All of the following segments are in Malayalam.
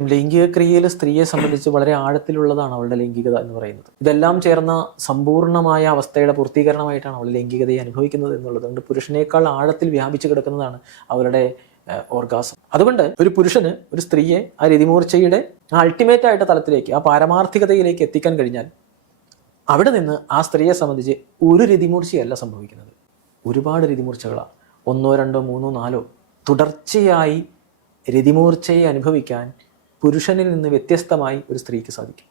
ലൈംഗിക ക്രിയയിൽ സ്ത്രീയെ സംബന്ധിച്ച് വളരെ ആഴത്തിലുള്ളതാണ് അവളുടെ ലൈംഗികത എന്ന് പറയുന്നത്. ഇതെല്ലാം ചേർന്ന സമ്പൂർണ്ണമായ അവസ്ഥയുടെ പൂർത്തീകരണമായിട്ടാണ് അവൾ ലൈംഗികതയെ അനുഭവിക്കുന്നത് എന്നുള്ളത്. അതുകൊണ്ട് പുരുഷനേക്കാൾ ആഴത്തിൽ വ്യാപിച്ചു കിടക്കുന്നതാണ് അവരുടെ ഓർഗാസം. അതുകൊണ്ട് ഒരു പുരുഷന് ഒരു സ്ത്രീയെ ആ രതിമൂർച്ചയുടെ അൾട്ടിമേറ്റ് ആയിട്ട് തലത്തിലേക്ക്, ആ പാരമാർത്ഥികതയിലേക്ക് എത്തിക്കാൻ കഴിഞ്ഞാൽ അവിടെ നിന്ന് ആ സ്ത്രീയെ സംബന്ധിച്ച് ഒരു രതിമൂർച്ചയല്ല സംഭവിക്കുന്നത്, ഒരുപാട് രതിമൂർച്ചകളാണ്. 1, 2, 3, 4 തുടർച്ചയായി രതിമൂർച്ചയെ അനുഭവിക്കാൻ പുരുഷനിൽ നിന്ന് വ്യത്യസ്തമായി ഒരു സ്ത്രീക്ക് സാധിക്കും.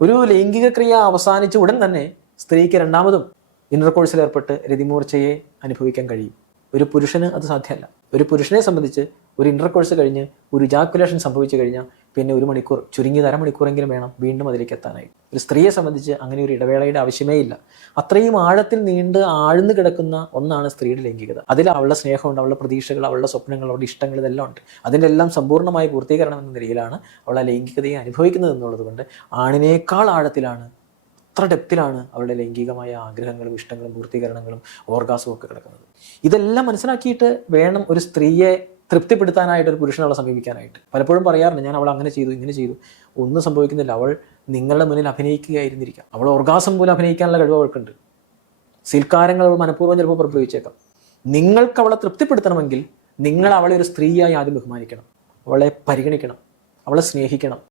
ഒരു ലൈംഗിക ക്രിയ അവസാനിച്ച ഉടൻ തന്നെ സ്ത്രീക്ക് രണ്ടാമതും ഇന്റർകോഴ്സിൽ ഏർപ്പെട്ട് രതിമൂർച്ചയെ അനുഭവിക്കാൻ കഴിയും. ഒരു പുരുഷന് അത് സാധ്യമല്ല. ഒരു പുരുഷനെ സംബന്ധിച്ച് ഒരു ഇന്റർകോഴ്സ് കഴിഞ്ഞ് ഒരു ഇജാക്കുലേഷൻ സംഭവിച്ചു കഴിഞ്ഞാൽ പിന്നെ 1 മണിക്കൂർ, ചുരുങ്ങിയത് അരമണിക്കൂറെങ്കിലും വേണം വീണ്ടും അതിലേക്ക് എത്താനായി. ഒരു സ്ത്രീയെ സംബന്ധിച്ച് അങ്ങനെ ഒരു ഇടവേളയുടെ ആവശ്യമേ ഇല്ല. അത്രയും ആഴത്തിൽ ആഴ്ന്നു കിടക്കുന്ന ഒന്നാണ് സ്ത്രീയുടെ ലൈംഗികത. അതിൽ അവളുടെ സ്നേഹമുണ്ട്, അവളുടെ പ്രതീക്ഷകൾ, അവളുടെ സ്വപ്നങ്ങൾ, അവളുടെ ഇഷ്ടങ്ങൾ, ഇതെല്ലാം ഉണ്ട്. അതിൻ്റെ എല്ലാം സമ്പൂർണ്ണമായ പൂർത്തീകരണം എന്ന നിലയിലാണ് അവൾ ആ ലൈംഗികതയെ അനുഭവിക്കുന്നത് എന്നുള്ളത് കൊണ്ട് ആണിനേക്കാൾ ആഴത്തിലാണ്, അത്ര ഡെപ്തിലാണ് അവളുടെ ലൈംഗികമായ ആഗ്രഹങ്ങളും ഇഷ്ടങ്ങളും പൂർത്തീകരണങ്ങളും ഓർഗാസവും ഒക്കെ കിടക്കുന്നത്. ഇതെല്ലാം മനസ്സിലാക്കിയിട്ട് വേണം ഒരു സ്ത്രീയെ തൃപ്തിപ്പെടുത്താനായിട്ട് ഒരു പുരുഷൻ അവളെ സമീപിക്കാനായിട്ട്. പലപ്പോഴും പറയാറുണ്ട്, ഞാൻ അവൾ അങ്ങനെ ചെയ്തു, ഇങ്ങനെ ചെയ്തു. ഒന്നും സംഭവിക്കുന്നില്ല. അവൾ നിങ്ങളുടെ മുന്നിൽ അഭിനയിക്കുകയായിരുന്നിരിക്കാം. അവൾ ഓർഗാസം പോലും അഭിനയിക്കാനുള്ള കഴിവ് അവൾക്കുണ്ട്. സീൽക്കാരങ്ങൾ അവൾ മനഃപൂർവ്വം ചിലപ്പോൾ പ്രയോഗിച്ചേക്കാം. നിങ്ങൾക്ക് അവളെ തൃപ്തിപ്പെടുത്തണമെങ്കിൽ നിങ്ങൾ അവളെ ഒരു സ്ത്രീയായി ആദ്യം ബഹുമാനിക്കണം, അവളെ പരിഗണിക്കണം, അവളെ സ്നേഹിക്കണം.